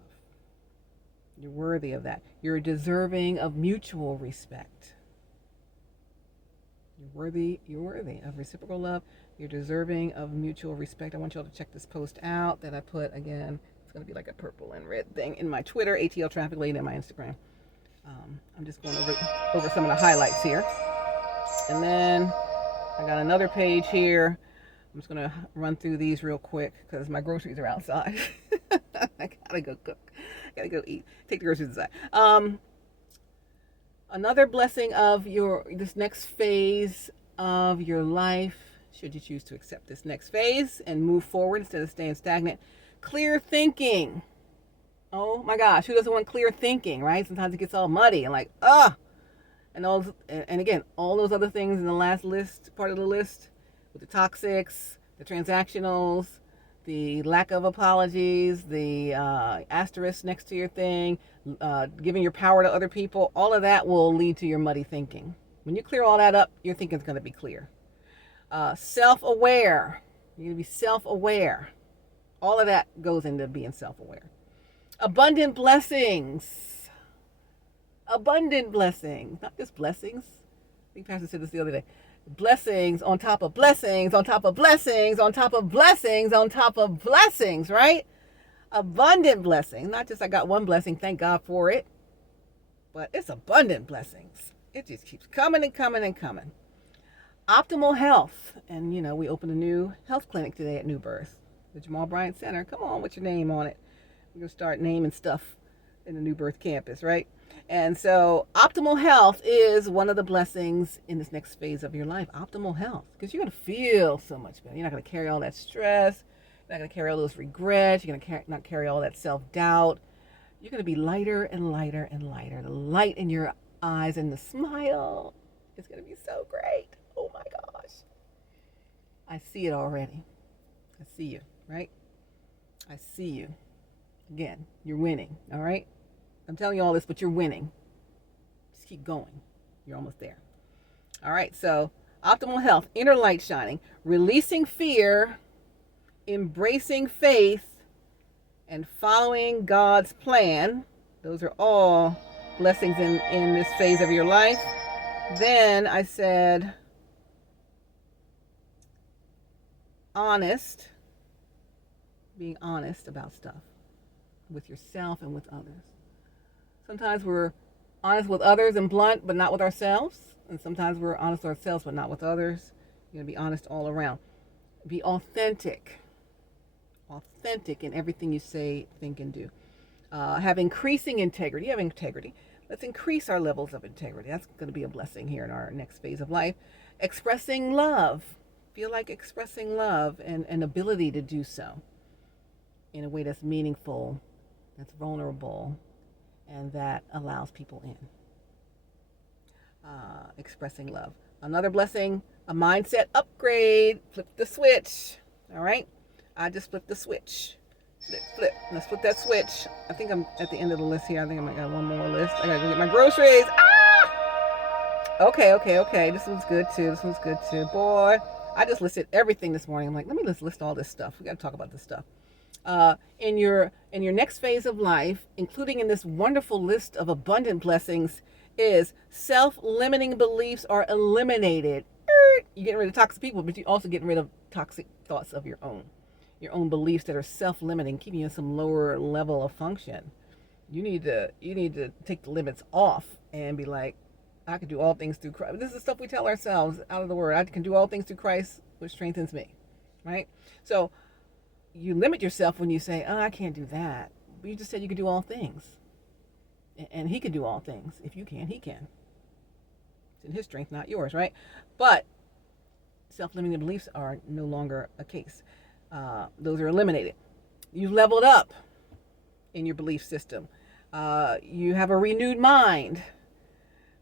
You're worthy of that. You're deserving of mutual respect. You're worthy of reciprocal love. You're deserving of mutual respect. I want you all to check this post out that I put. Again, it's going to be like a purple and red thing in my Twitter, ATL Traffic Lady, and my Instagram. I'm just going over some of the highlights here. And then I got another page here. I'm just going to run through these real quick because my groceries are outside. I gotta go cook. I gotta go eat. Take the groceries inside. Another blessing of this next phase of your life, should you choose to accept this next phase and move forward instead of staying stagnant, clear thinking. Oh my gosh, who doesn't want clear thinking, right? Sometimes it gets all muddy and like, and again, all those other things in the last part of the list, with the toxics, the transactionals, the lack of apologies, the asterisk next to your thing, giving your power to other people, all of that will lead to your muddy thinking. When you clear all that up, your thinking's going to be clear. Self-aware. You're going to be self-aware. All of that goes into being self-aware. Abundant blessings. Abundant blessings. Not just blessings. I think Pastor said this the other day. Blessings on top of blessings, on top of blessings, on top of blessings, on top of blessings, right? Abundant blessings. Not just I got one blessing, thank God for it. But it's abundant blessings. It just keeps coming and coming and coming. Optimal health. And, we opened a new health clinic today at New Birth, the Jamal Bryant Center. Come on with your name on it. We're going to start naming stuff in the New Birth campus, right? And so optimal health is one of the blessings in this next phase of your life. Optimal health. Because you're going to feel so much better. You're not going to carry all that stress. You're not going to carry all those regrets. You're going to not carry all that self-doubt. You're going to be lighter and lighter and lighter. The light in your eyes and the smile is going to be so great. Oh my gosh. I see it already. I see you, right? I see you. Again, you're winning, all right? I'm telling you all this, but you're winning. Just keep going. You're almost there. All right, so optimal health, inner light shining, releasing fear, embracing faith, and following God's plan. Those are all blessings in this phase of your life. Then I said honest, being honest about stuff with yourself and with others. Sometimes we're honest with others and blunt, but not with ourselves. And sometimes we're honest with ourselves, but not with others. You're going to be honest all around. Be authentic. Authentic in everything you say, think, and do. Have increasing integrity. Have integrity. Let's increase our levels of integrity. That's going to be a blessing here in our next phase of life. Expressing love. Feel like expressing love and an ability to do so in a way that's meaningful, that's vulnerable, and that allows people in. Expressing love. Another blessing, a mindset upgrade. Flip the switch. All right? I just flipped the switch. Flip. Let's flip that switch. I think I'm at the end of the list here. I think I might got one more list. I gotta go get my groceries. Okay. This one's good too. Boy, I just listed everything this morning. I'm like, let me just list all this stuff. We gotta talk about this stuff. In your next phase of life, including in this wonderful list of abundant blessings, is self-limiting beliefs are eliminated. You're getting rid of toxic people, but you're also getting rid of toxic thoughts of your own beliefs that are self-limiting, keeping you in some lower level of function. You need to take the limits off and be like, I can do all things through Christ. This is stuff we tell ourselves out of the word. I can do all things through Christ, which strengthens me, right? So you limit yourself when you say, oh, I can't do that. But you just said you could do all things. And he can do all things. If you can, he can. It's in his strength, not yours, right? But self-limiting beliefs are no longer a case. Those are eliminated. You've leveled up in your belief system. You have a renewed mind.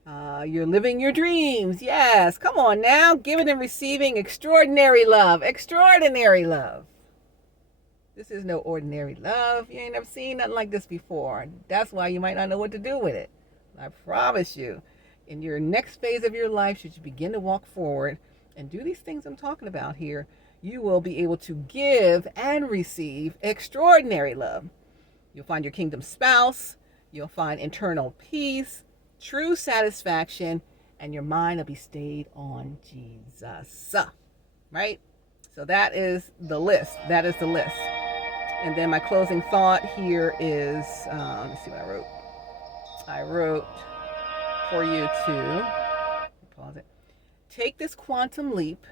You're living your dreams. Yes, come on now. Giving and receiving extraordinary love. Extraordinary love. This is no ordinary love. You ain't never seen nothing like this before. That's why you might not know what to do with it. I promise you, in your next phase of your life, should you begin to walk forward and do these things I'm talking about here, you will be able to give and receive extraordinary love. You'll find your kingdom spouse. You'll find internal peace, true satisfaction, and your mind will be stayed on Jesus. Right? So that is the list. And then my closing thought here is, let's see what I wrote. I wrote for you to, pause it, take this quantum leap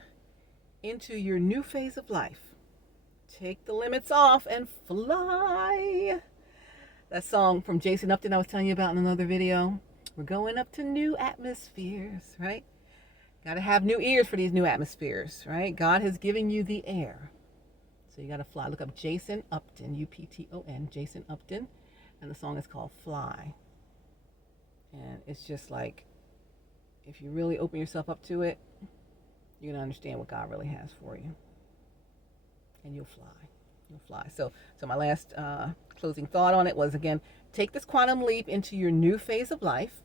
into your new phase of life. Take the limits off and fly. That song from Jason Upton I was telling you about in another video. We're going up to new atmospheres, right? Got to have new ears for these new atmospheres, right? God has given you the air. So you got to fly. Look up Jason Upton, Upton, Jason Upton. And the song is called Fly. And it's just like, if you really open yourself up to it, you're going to understand what God really has for you. And you'll fly. So my last closing thought on it was, again, take this quantum leap into your new phase of life.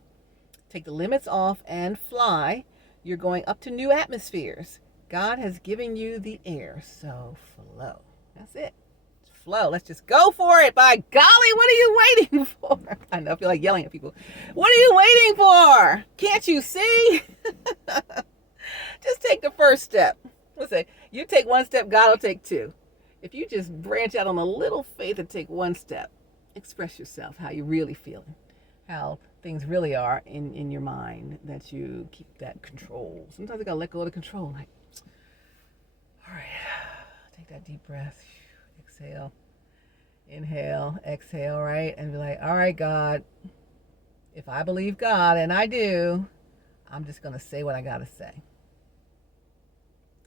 Take the limits off and fly. You're going up to new atmospheres. God has given you the air, so flow. That's it. Flow. Let's just go for it. By golly, what are you waiting for? I know, I feel like yelling at people. What are you waiting for? Can't you see? Just take the first step. Let's say you take one step, God will take two. If you just branch out on a little faith and take one step, express yourself, how you're really feeling, how things really are in your mind, that you keep that control. Sometimes you gotta let go of the control. Like, all right, take that deep breath, exhale, inhale, exhale, right? And be like, all right, God, if I believe God, and I do, I'm just gonna say what I gotta say.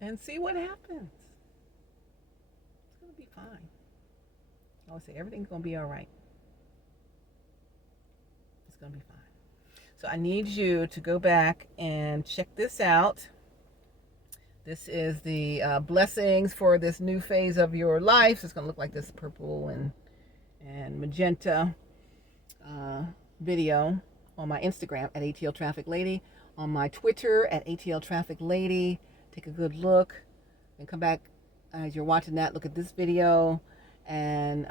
And see what happens. It's gonna be fine. I always say everything's gonna be all right. It's gonna be fine. So I need you to go back and check this out. This is the blessings for this new phase of your life. So it's going to look like this purple and magenta video on my Instagram at ATL Traffic Lady, on my Twitter at ATL Traffic Lady. Take a good look and come back as you're watching that. Look at this video and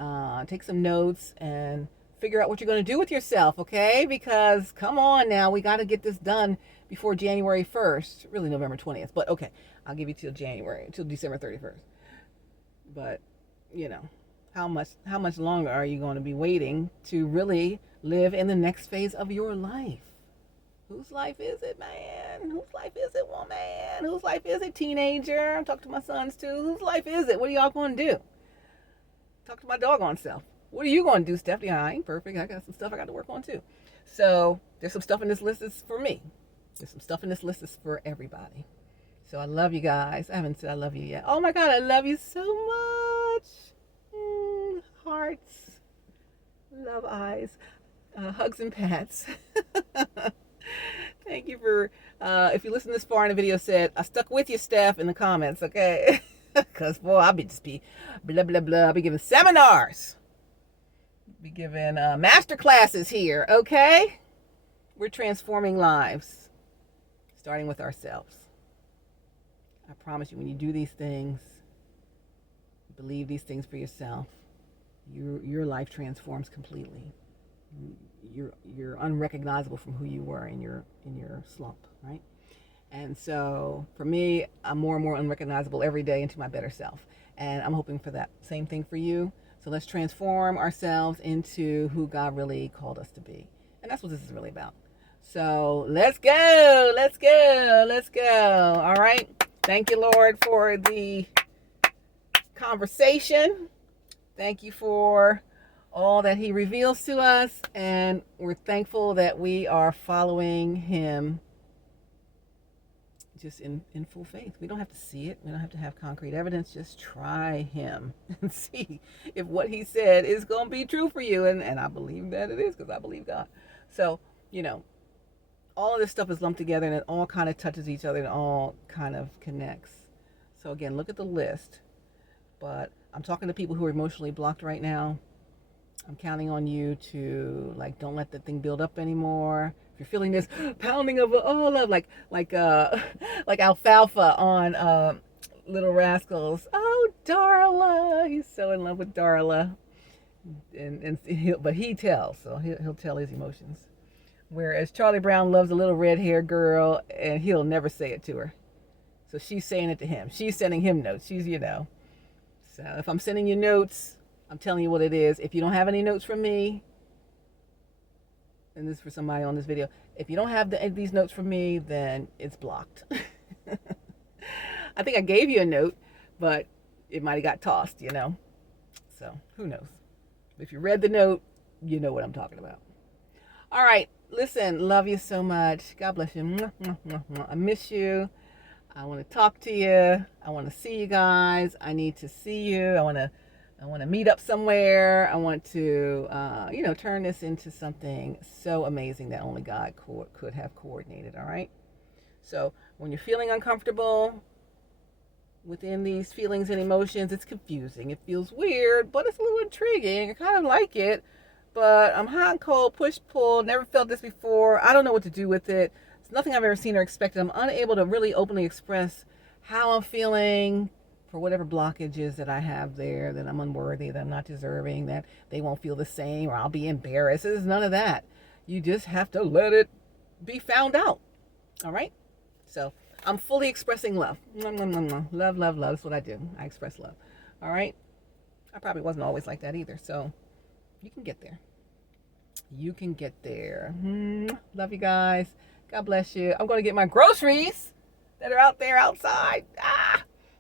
take some notes and figure out what you're going to do with yourself, okay? Because come on now, we got to get this done before January 1st, really November 20th, but okay, I'll give you till December 31st. But, you know, How much longer are you going to be waiting to really live in the next phase of your life? Whose life is it, man? Whose life is it, woman? Whose life is it, teenager? I'm talking to my sons too. Whose life is it? What are y'all going to do? Talk to my doggone self. What are you going to do, Stephanie? I ain't perfect. I got some stuff I got to work on too. So there's some stuff in this list that's for me. There's some stuff in this list that's for everybody. So I love you guys. I haven't said I love you yet. Oh my God, I love you so much. Hearts, love eyes, hugs and pats. Thank you for, if you listen this far in the video, said, I stuck with you, Steph, in the comments, okay? Because, boy, I'll be just be blah, blah, blah. I'll be giving seminars. Be giving master classes here, okay? We're transforming lives, starting with ourselves. I promise you, when you do these things, believe these things for yourself, your life transforms completely. You're unrecognizable from who you were in your slump, right? And so for me, I'm more and more unrecognizable every day into my better self. And I'm hoping for that same thing for you. So let's transform ourselves into who God really called us to be. And that's what this is really about. So let's go. Let's go. Let's go. All right. Thank you, Lord, for the conversation. Thank you for all that he reveals to us, and we're thankful that we are following him just in full faith. We don't have to see it. We don't have to have concrete evidence. Just try him and see if what he said is going to be true for you. And I believe that it is, because I believe God. So, all of this stuff is lumped together, and it all kind of touches each other, and all kind of connects. So again, look at the list. But I'm talking to people who are emotionally blocked right now. I'm counting on you to, don't let that thing build up anymore. If you're feeling this pounding of love, like alfalfa on Little Rascals. Oh, Darla, he's so in love with Darla, but he tells, so he'll tell his emotions. Whereas Charlie Brown loves a little red-haired girl, and he'll never say it to her. So she's saying it to him. She's sending him notes. She's, So if I'm sending you notes, I'm telling you what it is. If you don't have any notes from me, and this is for somebody on this video, if you don't have these notes from me, then it's blocked. I think I gave you a note, but it might have got tossed, So who knows? If you read the note, you know what I'm talking about. All right. Listen, love you so much. God bless you. I miss you. I want to talk to you. I want to see you guys. I need to see you. I want to meet up somewhere. I want to, turn this into something so amazing that only God could have coordinated. All right. So when you're feeling uncomfortable within these feelings and emotions, it's confusing. It feels weird, but it's a little intriguing. I kind of like it, but I'm hot and cold, push, pull. Never felt this before. I don't know what to do with it. It's nothing I've ever seen or expected. I'm unable to really openly express how I'm feeling for whatever blockages that I have there, that I'm unworthy, that I'm not deserving, that they won't feel the same, or I'll be embarrassed. There's none of that. You just have to let it be found out. All right? So I'm fully expressing love. Love, love, love. That's what I do. I express love. All right? I probably wasn't always like that either. So you can get there. You can get there. Love you guys. God bless you. I'm going to get my groceries that are out there outside.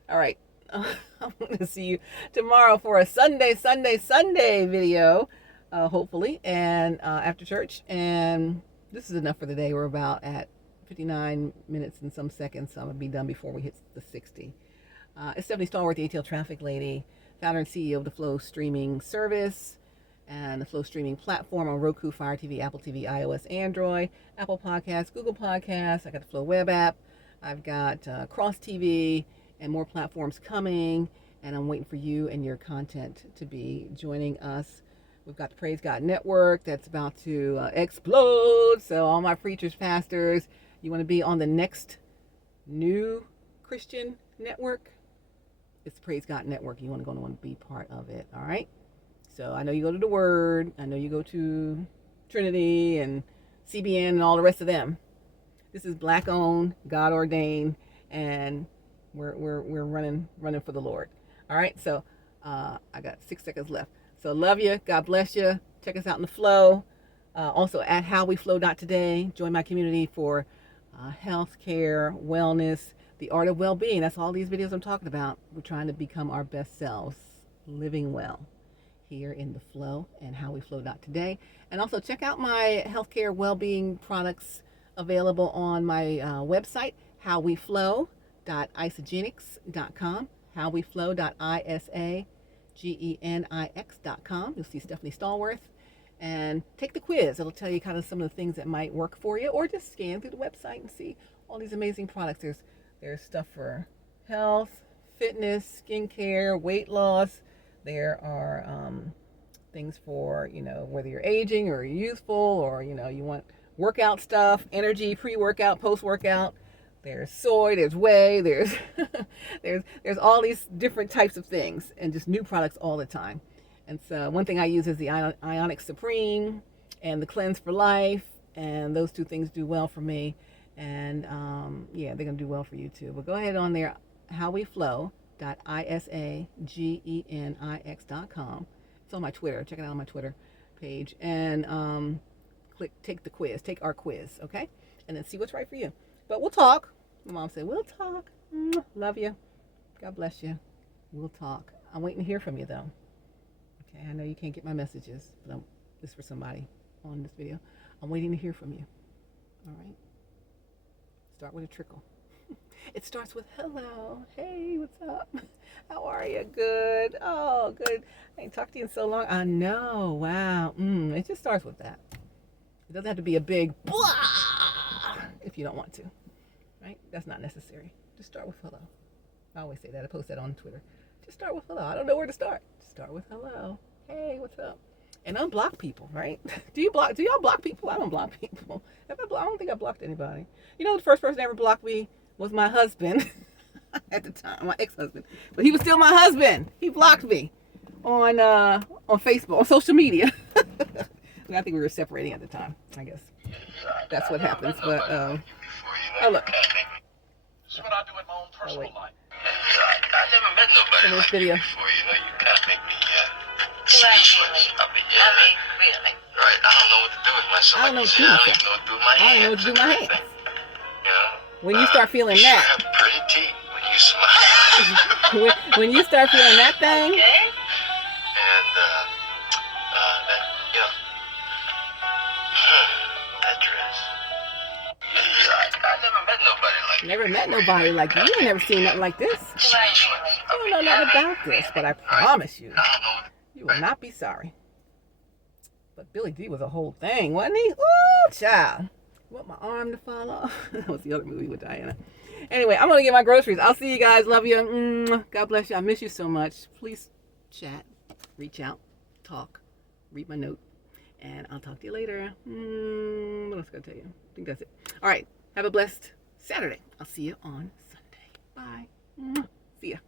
All right. I'm going to see you tomorrow for a Sunday video, hopefully, and after church. And this is enough for the day. We're about at 59 minutes and some seconds, so I'm going to be done before we hit the 60. It's Stephanie Stallworth, the ATL Traffic Lady, founder and CEO of the Flow streaming service and the Flow streaming platform on Roku, Fire TV, Apple TV, iOS, Android, Apple Podcasts, Google Podcasts. I got the Flow web app. I've got Cross TV and more platforms coming, and I'm waiting for you and your content to be joining us. We've got the Praise God Network that's about to explode. So all my preachers, pastors, you want to be on the next new Christian network? It's the Praise God Network. You want to be part of it, all right? So I know you go to the Word. I know you go to Trinity and CBN and all the rest of them. This is Black-owned, God-ordained, and we're running for the Lord. All right, so I got 6 seconds left. So love you. God bless you. Check us out in the flow. Also at howweflow.today. Join my community for health care, wellness, the art of well-being. That's all these videos I'm talking about. We're trying to become our best selves, living well here in the flow and howweflow.today. And also check out my healthcare well-being products available on my website, howweflow.isogenics.com, howweflow.isagenics.com. You'll see Stephanie Stallworth. And take the quiz. It'll tell you kind of some of the things that might work for you, or just scan through the website and see all these amazing products. There's stuff for health, fitness, skincare, weight loss. There are things for, whether you're aging or youthful, or, you want workout stuff, energy, pre-workout, post-workout. There's soy, there's whey, there's there's all these different types of things, and just new products all the time. And so one thing I use is the Ionic Supreme and the Cleanse for Life, and those two things do well for me. And yeah, they're gonna do well for you too. But go ahead on there, howweflow.isagenics.com. It's on my Twitter. Check it out on my Twitter page, and take the quiz, take our quiz, okay? And then see what's right for you. But we'll talk. My mom said we'll talk. Love you. God bless you. We'll talk. I'm waiting to hear from you though. Okay, I know you can't get my messages, but this is for somebody on this video. I'm waiting to hear from you. All right. Start with a trickle. It starts with hello. Hey, what's up? How are you? Good. Oh, good. I ain't talked to you in so long. I know. Wow. It just starts with that. It doesn't have to be a big blah if you don't want to. Right? That's not necessary. Just start with hello. I always say that. I post that on Twitter. Just start with hello. I don't know where to start. Start with hello. Hey, what's up? And unblock people, right? Do y'all block people? I don't block people. I don't think I blocked anybody. The first person that ever blocked me was my husband at the time, my ex-husband. But he was still my husband. He blocked me on Facebook, on social media. I think we were separating at the time. I guess that's what happens. But oh look. This is what I do in my own personal life. I never met nobody like you before. You kind of make me speechless. I mean, really. Right. I don't know what to do with myself. I don't know what to do with my hands. I don't know what to do with my hands. When you start feeling that. You have pretty teeth when you smile. when you start feeling that thing. Okay. And that dress. I never met nobody like you. Never met nobody like you. You ain't never seen nothing like this. You don't know nothing about this, but I promise you, you will not be sorry. But Billy D was a whole thing, wasn't he? Ooh, child. You want my arm to fall off? That was the other movie with Diana. Anyway, I'm going to get my groceries. I'll see you guys. Love you. God bless you. I miss you so much. Please chat, reach out, talk, read my note, and I'll talk to you later. What else can I tell you? I think that's it. All right. Have a blessed Saturday. I'll see you on Sunday. Bye. See ya.